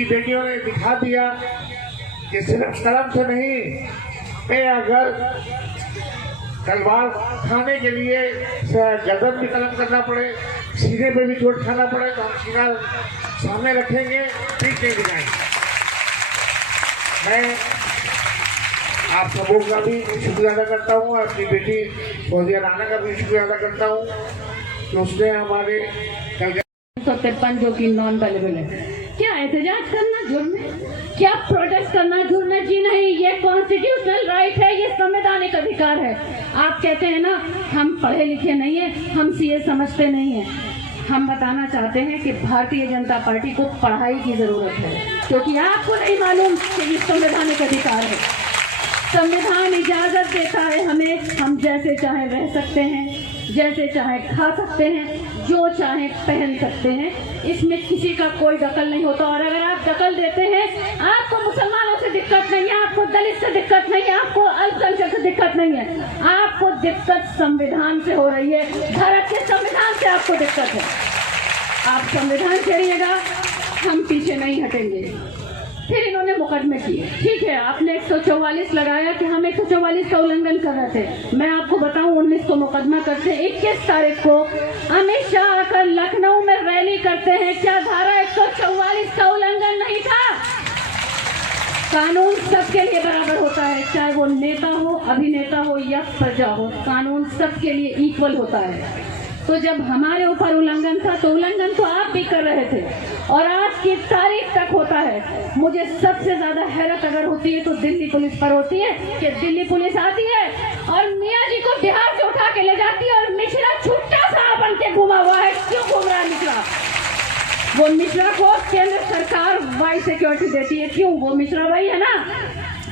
उनकी बेटियों ने दिखा दिया कि सिर्फ कलम से नहीं, मैं अगर तलवार खाने के लिए गर्दन भी कलम करना पड़े, सीने पे भी चोट खाना पड़े, तो हम सीना सामने रखेंगे, पीठ नहीं दिखाएंगे। मैं आप सबों का भी शुक्रिया अदा करता हूँ, अपनी बेटी फौजिया राणा का भी शुक्रिया अदा करता हूँ कि उसने हमारे 153 जो कि नॉन अवेलेबल है। क्या एहतजाज करना जुर्म है? क्या प्रोटेस्ट करना जुर्म है? जी नहीं, ये कॉन्स्टिट्यूशनल राइट है, ये संवैधानिक अधिकार है। आप कहते हैं ना हम पढ़े लिखे नहीं है, हम सीए समझते नहीं है। हम बताना चाहते हैं कि भारतीय जनता पार्टी को पढ़ाई की जरूरत है, क्योंकि आपको नहीं मालूम कि ये संवैधानिक अधिकार है। संविधान इजाजत देता है हमें, हम जैसे चाहे रह सकते हैं, जैसे चाहे खा सकते हैं, जो चाहे पहन सकते हैं, इसमें किसी का कोई दखल नहीं होता। और अगर आप दखल देते हैं, आपको मुसलमानों से दिक्कत नहीं है, आपको दलित से दिक्कत नहीं है, आपको अल्पसंख्यक से दिक्कत नहीं है, आपको दिक्कत संविधान से हो रही है, भारत के संविधान से आपको दिक्कत है। आप संविधान चढ़िएगा, हम पीछे नहीं हटेंगे। फिर इन्होंने मुकदमे किए, ठीक है, आपने 144 लगाया कि हम 144 का उल्लंघन कर रहे थे। मैं आपको बताऊं 19 को मुकदमा करते हैं। 21 तारीख को अमित शाह आकर लखनऊ में रैली करते हैं। क्या धारा 144 का उल्लंघन नहीं था? कानून सबके लिए बराबर होता है, चाहे वो नेता हो, अभिनेता हो या प्रजा हो, कानून सबके लिए इक्वल होता है। तो जब हमारे ऊपर उल्लंघन था तो उल्लंघन तो आप भी कर रहे थे और आज की तारीख तक होता है। मुझे सबसे ज्यादा हैरत अगर होती है तो दिल्ली पुलिस पर होती है कि दिल्ली पुलिस आती है और मियाँ जी को बिहार से उठा के ले जाती है और मिश्रा छुट्टा सा बन के घुमा हुआ है। क्यों घूम रहा है मिश्रा? वो मिश्रा को केंद्र सरकार वाई सिक्योरिटी देती है। क्यों? वो मिश्रा वही है ना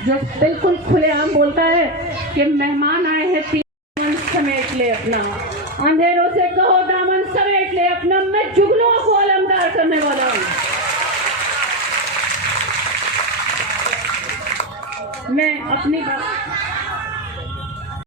जो बिल्कुल खुलेआम बोलता है कि मेहमान आए हैं, दामन समेट ले अपना, अंधेरों से कहो दामन समेट ले अपना, मैं जुगनुओं को अलमदार करने वाला हूँ। मैं अपनी बात